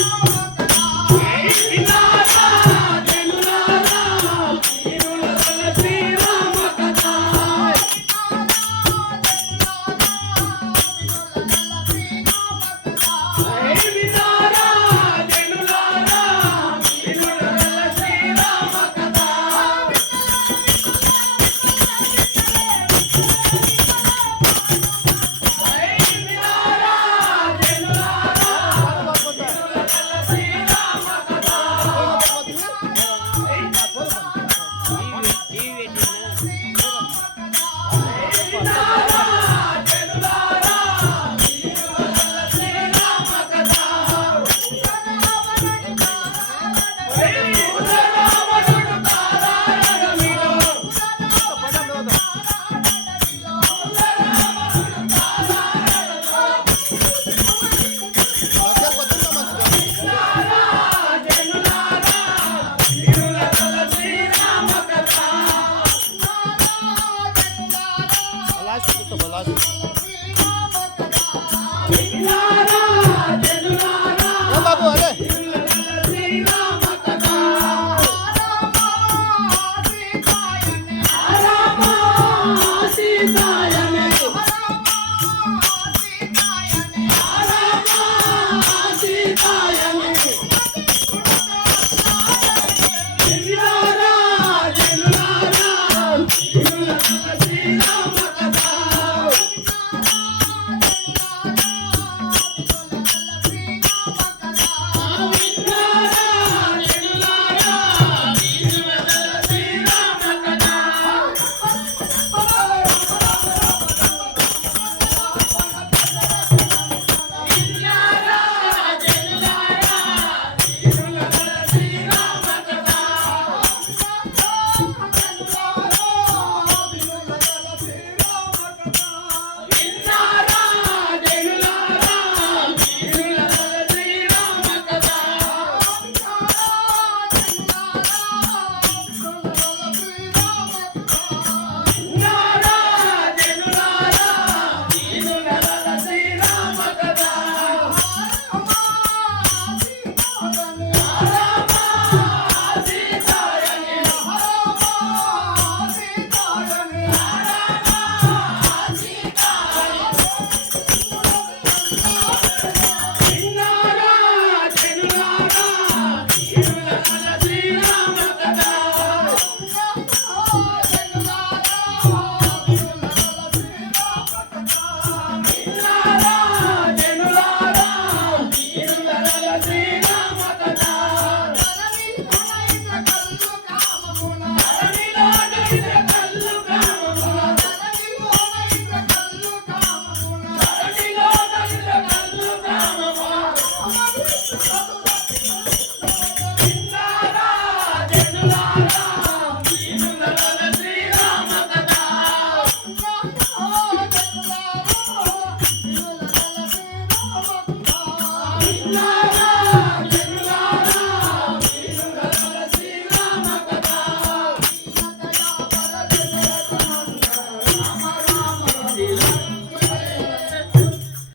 Oh. Last చూస్తాం last బాబు అదే Brasil!